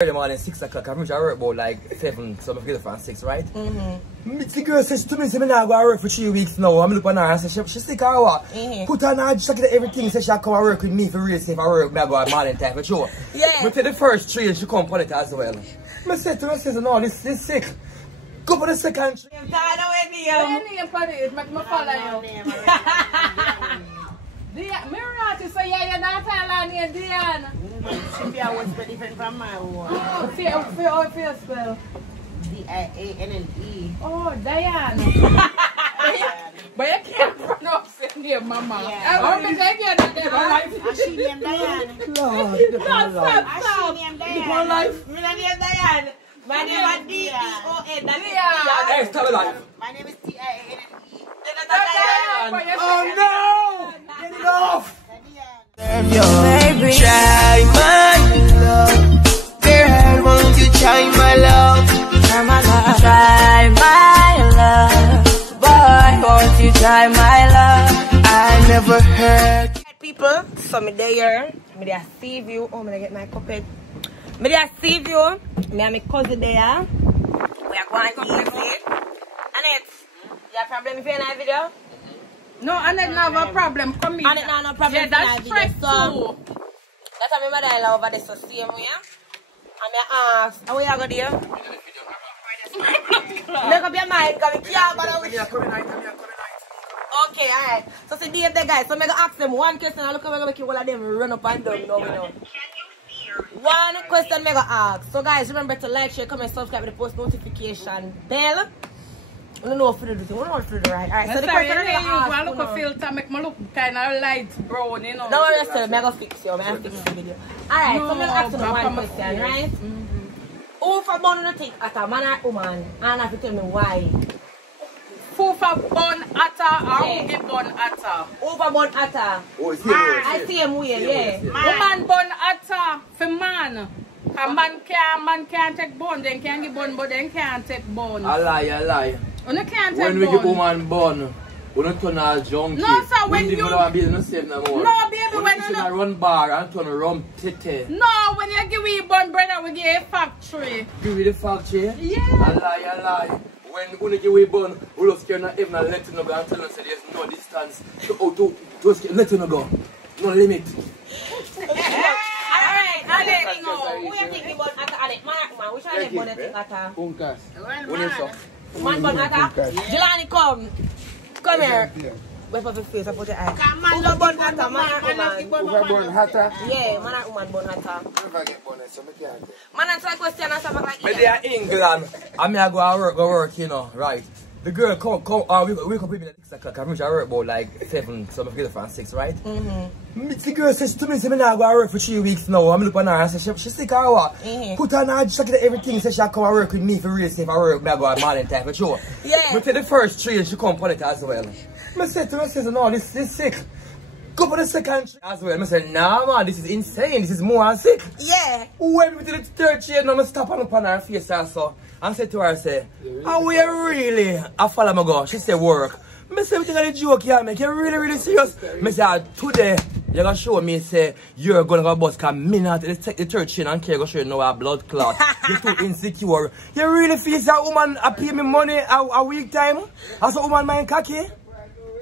Early morning, 6 o'clock. I reach I work about like 7, so I'm get from 6, right? The girl says to me, say, I'm not going to work for 3 weeks now. I'm looking at her and say, she sick or what? Put on her jacket and everything, say she'll come and work with me for real. Say if I work, I go at morning time for sure. Yeah. But for the first 3, she come on it as well. I said to her, I said, no, this is sick. Go for the second 3. I'm tired of waiting. I'm for this, make me follow you. Mirror, so yeah, you're not telling me, Diana. Should be always different from my one. How it feels spell? D-I-A-N-N-E. Oh, Diana. But you can't pronounce it near Mama. Yeah. I want to take you to get my life. She named Diana. Stop. She named Diana. My name is Diana. My name is D-E-O-N. Hey, stop it life. My name is T-I-A-N-N-E. Oh no! Get it off! Baby, try my love. Girl, won't you try my love? Try my love. Try my love. Boy, won't you try my love? I never heard. People, so me there. Me there see you. Oh, me there get my cuphead. Me there see you. Me and my cousin there. We are going to eat it. And it's, you have a problem if you're in a video? No, I don't have a problem. Come here. I don't have no problem. Yeah, that's stress too. That's why my mother-in-law over there so same way. And I ask, how are you going there? Make up your mind, because we can't go down with you. Okay, alright. So see Dave the guys. So I'm going to ask them one question and look how we're going to make all of them run up and down. One question I'm going to ask. So guys, remember to like, share, comment, subscribe with the post notification bell. I don't know if we do the right. Alright, so the question I'm going to ask. I look a filter, make me look kind of light brown, you know. No, I'm going to fix you. I'm going to fix the video. Alright, so I'm going to ask you one question, right? Who for born to think at a man or woman? And have to tell me why. Who for born at a or who get born at a? Who for born at a? Oh, it's I see him way, yeah. Woman born at a for man. A man can't take bone, then can give bone, but then can't take bone. I lie. You can't take when bone. We give woman born, we don't turn our junkie. No, sir, when you... No, baby, when you run bar and turn rum tete. No, when you give me bone, brother, we give a factory. Give me the factory? Yeah. I lie. When we give we born, we don't scare not even let you go and tell us there's no distance to let you go. No limit. Alright, who you think born at a? Man, which one you born at a? Punkas. Man born at a? Jelani, come here. Wait for the face, I put your eye. Who got born at a? Man or woman? Who born hatter? Yeah, man or woman born at a. Man, answer the question and something like that. But they are England, and I go work, you know, right? The girl come, we come with me at 6 o'clock. I reach I work about like 7, so I'm get from 6, right? The girl says to me, say, I'm not going to work for 3 weeks now. I'm looking at her and say, she sick or what? Put on her jacket and everything, say she'll come and work with me for real. Say if I work, I go at morning time for sure. Yeah. But for the first 3, she come on it as well. I said to her, I said, no, this is sick. Go for the second 3 as well. I said, nah man, this is insane. This is more than sick. Yeah. When we did the third 3, now I stop and look on her face also. And said to her, I say, are we really? I follow my go. She said, work. I said, everything on the joke here, make you really serious. I said, today, you're going to show me, say, you're going to go bust, because me not the third chain and care go show you now a blood clot. You're too insecure. You really feel that woman pay me money a week time? That's a woman mind cocky?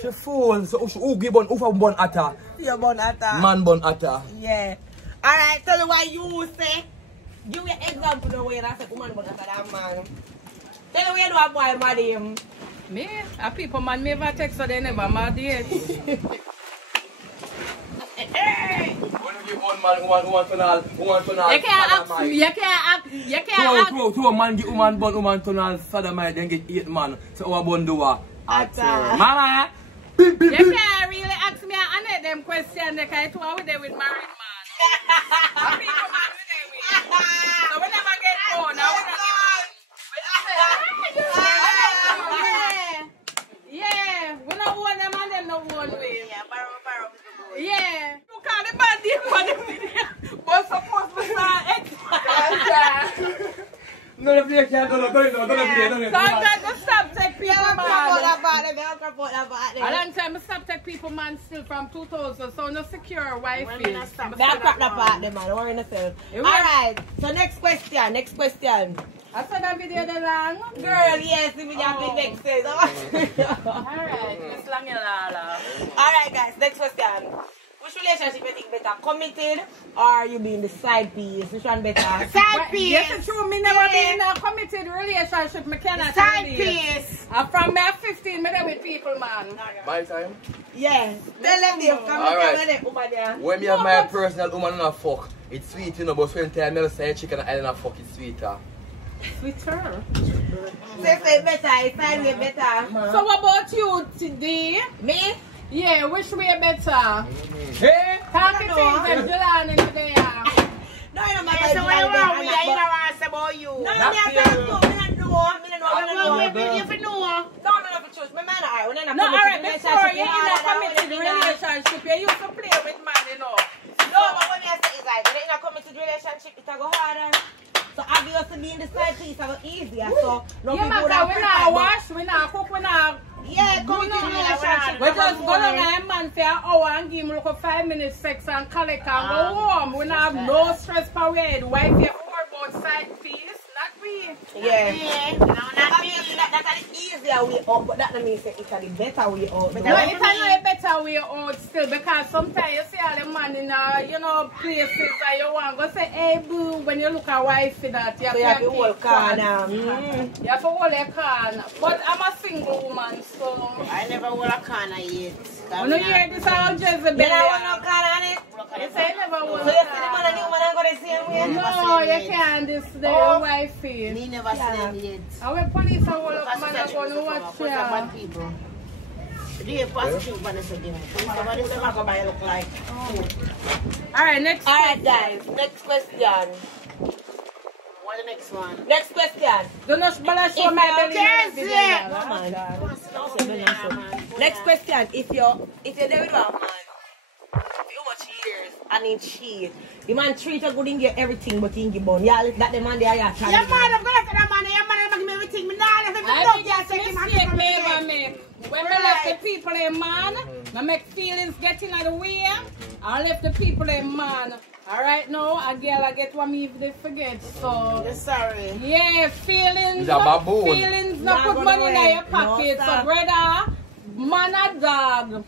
She fool. So who give one? Who for born at her? You're born at her. Man born at her. Yeah. Alright, tell me why you say. Give me an example the way I say woman born at that man. Tell me where you do a boy mad him. Me? A people man never text so they never mad yet. Hey! When you give one man who want to know, you can't ask. To a man give woman born, woman to know, sodomite, then get 8 man. So our born do what? At her. Mama! You can't really ask me and them questions because I told with them with married man. A people man with them with. So we never get born. Yeah. We don't want them and them no one way. Yeah, borrow. Yeah. You can't depend on the video. But supposed to start extra. No, the play can't do it. Don't So I'm going to stop taking people man. A A long time I stop take people man still from 2000, so no secure wife is. That crack the part them man, don't worry yourself. Alright, so next question. I saw that video the long. Girl, yes, if you have big next says. Alright, Miss Langilala. Alright guys, next question. Which relationship you think better? Committed or you being the side piece? Which one better? Side piece. Yes, it's true. Me never been in a committed relationship. Me cannot Side tell you. piece. From me 15, me there with people, man. My time. Yes. Tell them they come Alright. over there. When me have my personal woman and a fuck, it's sweet, you know, but when time I say chicken and a fuck, it's sweeter. Sweeter. Say better, it's time get better. So what about you today? Me? Yeah, which way better? Hey! Talking things and Julian in there. No, I don't Yes, so where are we? I don't want to say about you. No, me I don't know. Me don't know. If you know. No, me not for choose. Me man, alright. When I No, alright, before you're in a committed relationship, you used to play with man, you know. No, but when I say it's like, when you're in a committed relationship, it's a go harder. So obviously being the side piece, it's go easier. So no Yeah, people man, we not wash, we not cook, we not. Yeah, committed relationship. We just go down a man for an hour and give him like a 5 minutes sex and collect and go home. We not have no stress per head. Wife here for about side piece, not we. Yeah. No, not me. That's the easier way out, but that doesn't mean it's the better way out. No, it's a better way out still because sometimes you see all the man in places that you want to say, hey boo, when you look at wife for that, you have to hold corner. You have to hold a corner. But I'm a single woman, so. I never wore a corner yet. When you hear this, I'll just be You don't want no corner on it? You say never wore So you see the man and the woman and go the same way? No, you can't. This is the wife. Me never seen them yet. I went police and all of man are going to watch you. Bad people. Do you positive when they say them? Somebody say my body look like. Alright, next Alright guys, next question. What's the next one? Next question. Do not bother show my belly. Next question. If you're there with a man for how much years and he cheat, the man treat you good in get everything but in give bone. Yeah, that the man there you trying. Your man, I'm gonna say that man. Your man, I'm gonna give me everything. Me nah left I think that's a mistake me ever make. When I left the people in man, I make feelings getting out of the way. I left the people in man. Alright now, a girl I get what me if they forget. So sorry. yeah, feelings a baboon. Feelings not put money in your pocket. So brother, man a dog.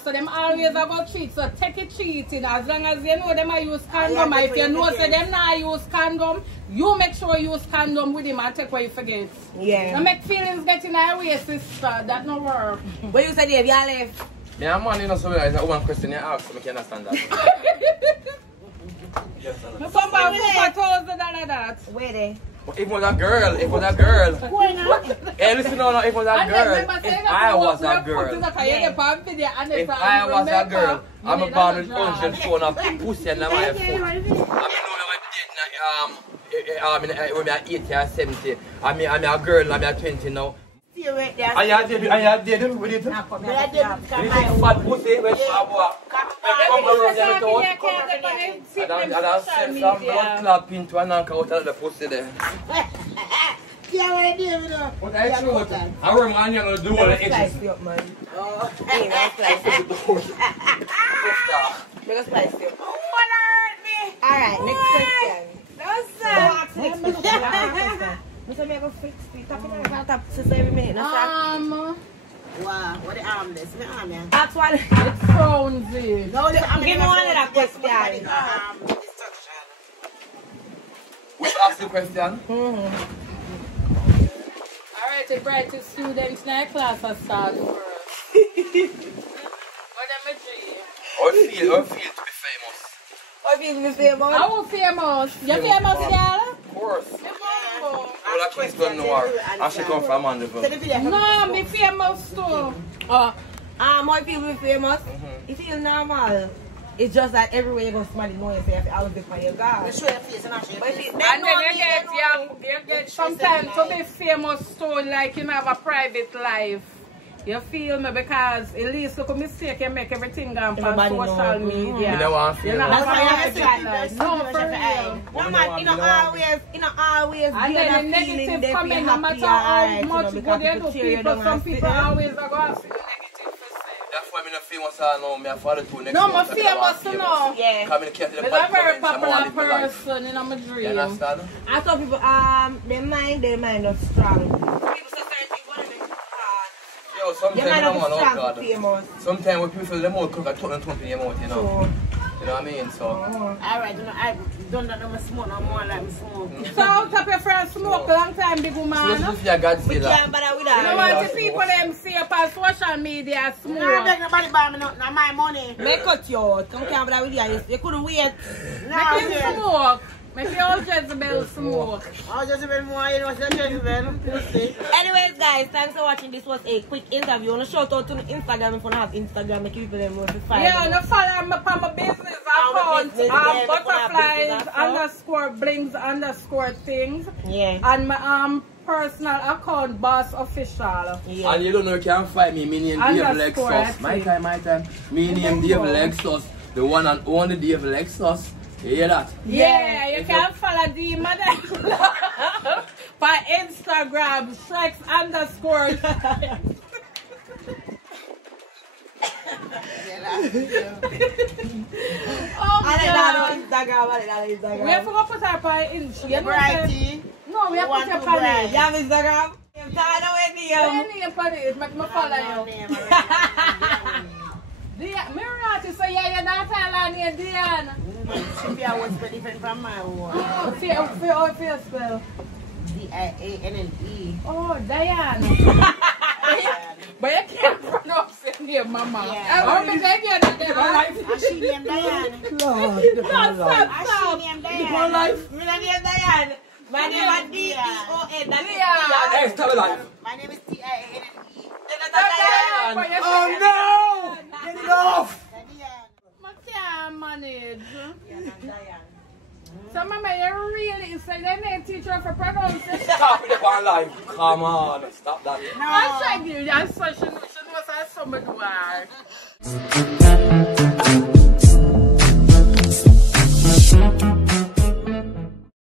So them always about cheat. So take it cheating. As long as you know them I use condom. If you know say them not use condom, you make sure you use condom with him and take what you forget. Yeah. I make feelings get in your way, sister. That no work. What you said, Dave? You left. Yeah, man, you know, so it's a one question you ask, so I can understand that. Somebody who told that. Where they? If it was a girl, hey, listen, no, if it was a girl, if I was a girl, I'm about with 100 phone of pussy and my foot. I'm 80 or 70. I'm a girl, I'm a 20 now. I did with it. Fat pussy, when I send some blood clot into and knock out of the pussy there. What I should I remind you to do all the edges. Oh, anyway, slice you up. Alright, next question. Mr. Mega fix it. Every minute. Wow, what the armless? The arm, yeah. That's one. It's Frownzy. No, I'm giving one another question. What's ask the question? Alright, the brightest students in our class are starting for us. What am I doing? How feel to be famous? How feel to be famous? I will famous. You famous, girl? Of course. All the kids don't know her. And she come from Mandeville. No, be famous too. How feel to be famous? It feels normal. It's just that everywhere you go, somebody knows you say, I was there for your God. Show your face and actually. And then you get sometimes to be famous too, like you have a private life. You feel me? Because at least look at mistake you make everything on social media. You know what I feel? That's why I say no, for real. No man, you know always and then the negative comment, no matter how much good they do people, some people always are going to feel negative. That's why I'm not famous now. Me follow two next. No, I'm famous to know. Yeah. Coming to the I'm a very popular person in my dream. You understand? I thought people their mind not strong. People say certain things what they hard. Yo, sometimes Your mind you not know, strong, famous. sometimes when people feel them out cook, I talk and in your mouth, you know. You know what I mean? So. Alright, I don't know me smoke no more like me smoke. So how top your friend smoke long time, big woman? So this is your Godzilla. We can't bother with that. You know what the people them see up on social media smoke? No, I beg nobody buy me not my money. Make cut you out. Come can't bother with that. You couldn't wait. Make him smoke. Make your old Jezebel smoke. Oh, Jezebel more, you know what's Jezebel? Anyways, guys, thanks for watching. This was a quick interview. I want to shout out to Instagram if you don't have Instagram. Make people them know to find. Yeah, no follow me on my business account. Butterflies underscore blings underscore things. Yeah. And my personal account, Boss Official. Yeah. And you don't know you can find me name Dave Lexus. My time. Me name Dave Lexus. The one and only Dave Lexus. You hear that? Yeah, you can follow the mother by Instagram, Shreks underscore. Instagram. We have to put her on Instagram. Brighty. No, we have to put her on it. You have Instagram? I'm tired of waiting. Any upon it, make me follow you. Diana, Mirati, so yeah, you're not telling me, Diana. Should be always different from my one. Oh, fear spell. D-I-A-N-N-E. Oh, Diana. But you can't pronounce your name, Mama. Yeah. I don't think you get I she named Diane. Stop. She named Diane. My name is Diane. My name is D-E-O-N. Hey, stop it life. My name is T-I-A-N-N-E. Oh no! Get it off! I can't manage. So, Mama, you really say they need teacher for pronunciation? Stop it on life. Come on, stop that. I check you. That's such a notion. What's that somebody do?